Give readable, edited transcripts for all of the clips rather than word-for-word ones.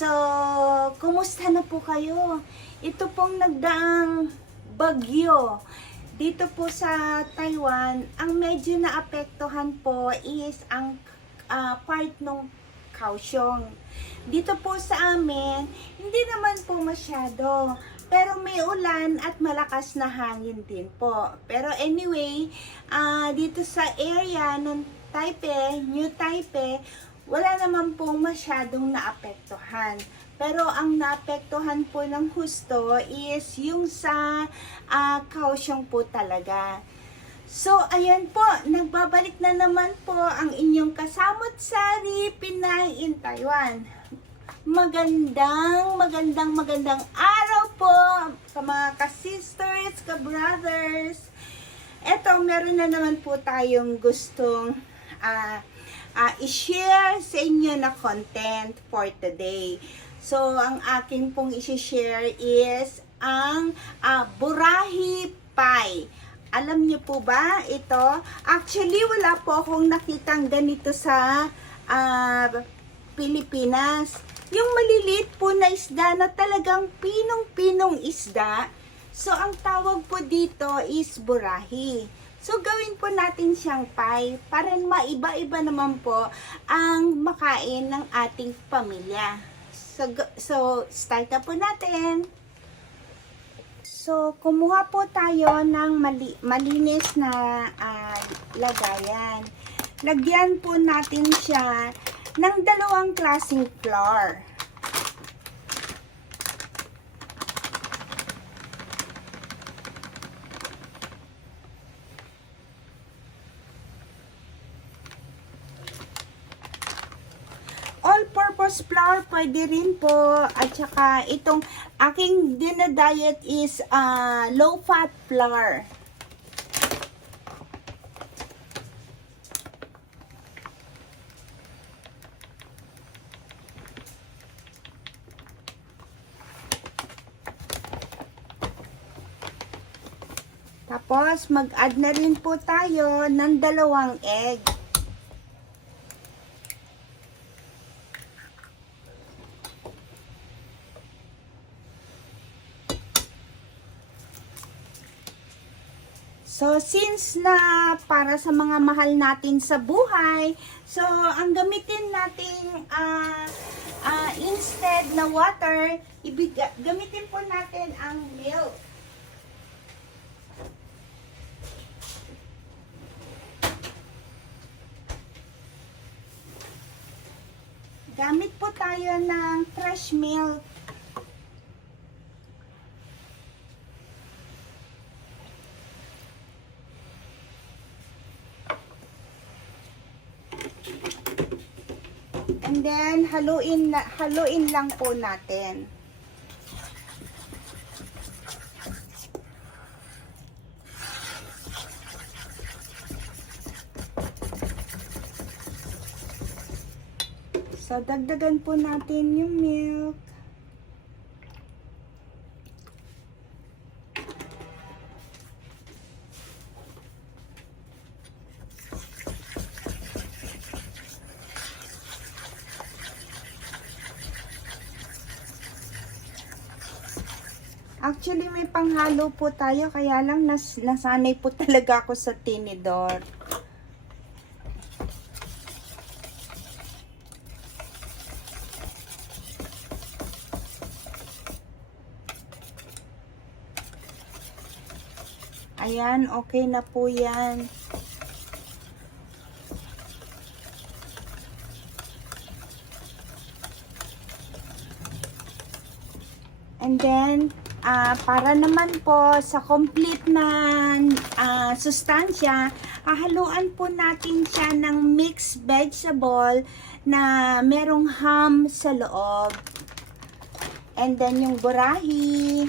So, kumusta na po kayo? Ito pong nagdaang bagyo dito po sa Taiwan, ang medyo naapektuhan po is ang part ng Kaohsiung. Dito po sa amin, hindi naman po masyado, pero may ulan at malakas na hangin din po. Pero anyway, dito sa area ng Taipei, New Taipei, wala naman pong masyadong naapektuhan. Pero ang naapektuhan po ng husto is yung sa Kaohsiung po talaga. So, ayan po, nagbabalik na naman po ang inyong kasamot-sari Pinay in Taiwan. Magandang araw po sa mga ka-sisters, ka-brothers. Eto, meron na naman po tayong gustong i-share sa inyo na content for today. So, ang aking pong i-share is ang burahi pie. Alam niyo po ba ito? Actually, wala po akong nakitang ganito sa Pilipinas. Yung maliliit po na isda na talagang pinong-pinong isda. So, ang tawag po dito is burahi. So, gawin po natin siyang pie para maiba-iba naman po ang makain ng ating pamilya. So start na po natin. So, kumuha po tayo ng malinis na lagayan. Lagyan po natin siya ng dalawang klaseng flour. All-purpose flour pwede rin po, at saka itong aking dinadiet is low-fat flour. Tapos mag-add na rin po tayo ng 2 egg. So, since na para sa mga mahal natin sa buhay, so, ang gamitin nating instead na water, gamitin po natin ang milk. Gamit po tayo ng fresh milk. And then, haluin lang po natin. So, dagdagan po natin yung milk. Actually, may panghalo po tayo, kaya lang nasanay po talaga ako sa tinidor. Ayan, okay na po yan. And then, para naman po sa complete na sustansya, haluan po natin siya ng mixed vegetable na merong ham sa loob. And then yung burahi.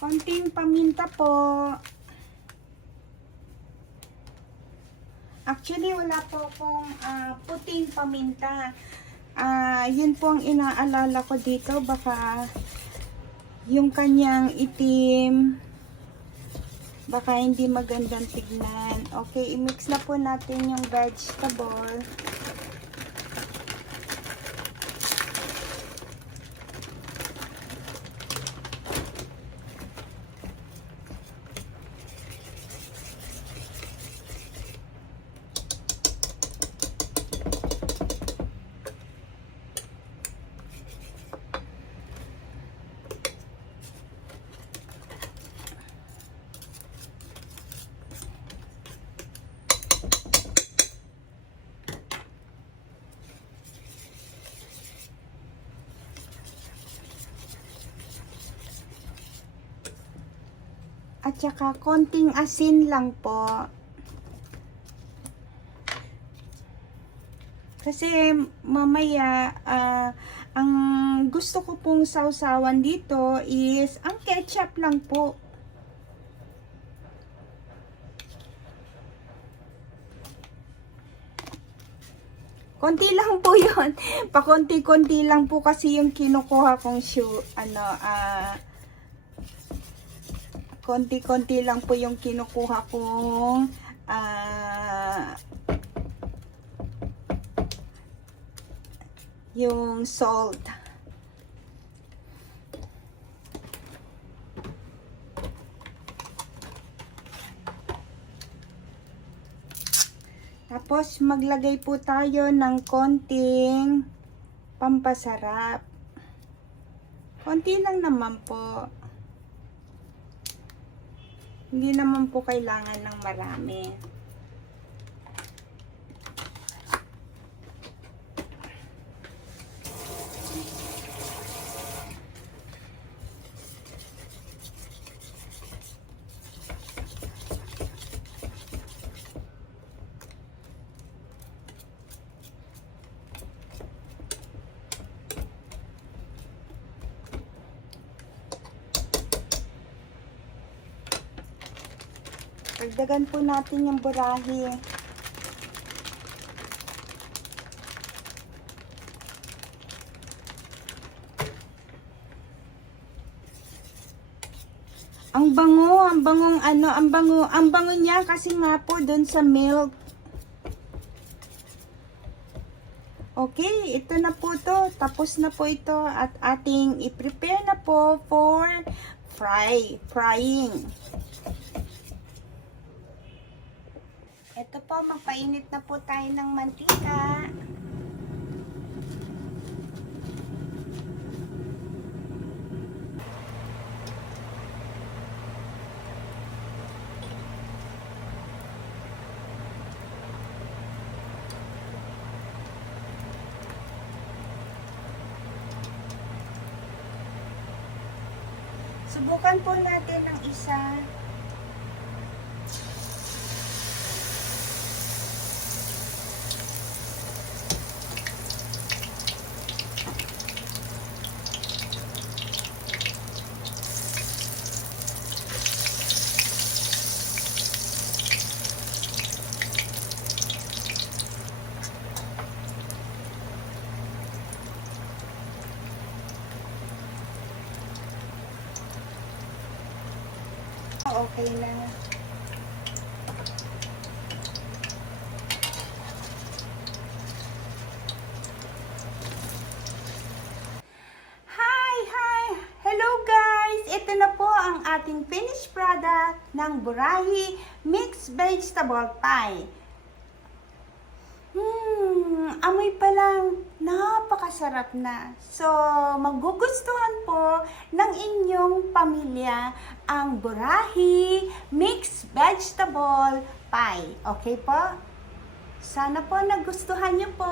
Konting paminta po. Actually, wala po akong puting paminta. Yun po ang inaalala ko dito. Baka yung kanyang itim, baka hindi magandang tignan. Okay, i-mix na po natin yung vegetable. At saka konting asin lang po. Kasi mamaya ang gusto ko pong sausawan dito is ang ketchup lang po. Konti lang po 'yon. Pakonti-konti lang po kasi yung kinukuha kong konti-konti lang po yung kinukuha kong yung salt. Tapos maglagay po tayo ng konting pampasarap. Konti lang naman po. Hindi naman po kailangan ng marami. Dagdagan po natin yung burahe. Ang bango niya kasi nga po doon sa milk. Okay, ito na po to. Tapos na po ito at ating i-prepare na po for frying. Ito po, magpainit na po tayo ng mantika. Subukan po natin ng isa. Okay na. Hello guys! Ito na po ang ating finished product ng Burahi Mixed Vegetable Pie. Amoy pa lang, napakasarap na. So, magugustuhan po ng inyong pamilya ang Burahi Mixed Vegetable Pie. Okay po? Sana po nagustuhan niyo po.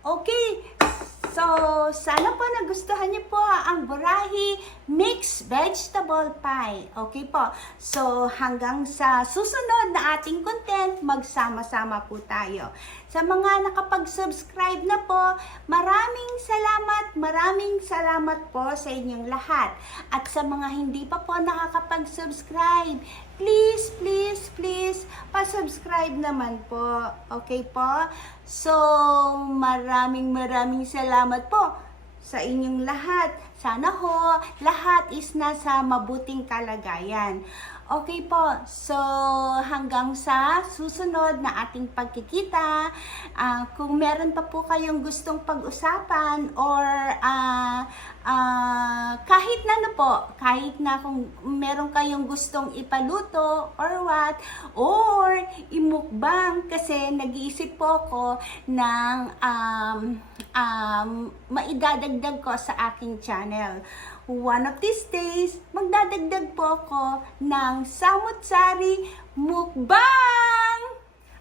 Okay. So, So, sana po nagustuhan niyo po ang Burahi Mixed Vegetable Pie. Okay po. So, hanggang sa susunod na ating content, magsama-sama po tayo. Sa mga nakapag-subscribe na po, maraming salamat po sa inyong lahat. At sa mga hindi pa po nakakapag-subscribe, please, pa-subscribe naman po. Okay po? So, maraming salamat po sa inyong lahat. Sana ho, lahat is nasa mabuting kalagayan. Okay po, so hanggang sa susunod na ating pagkikita, kung meron pa po kayong gustong pag-usapan or kahit na ano po, kahit na kung meron kayong gustong ipaluto or what, or imukbang, kasi nag-iisip po ako ng maidadagdag ko sa aking channel. One of these days, magdadagdag po ako ng samut-sari mukbang!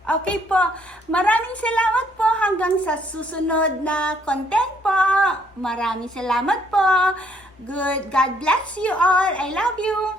Okay po, maraming salamat po hanggang sa susunod na content po. Maraming salamat po. God bless you all. I love you.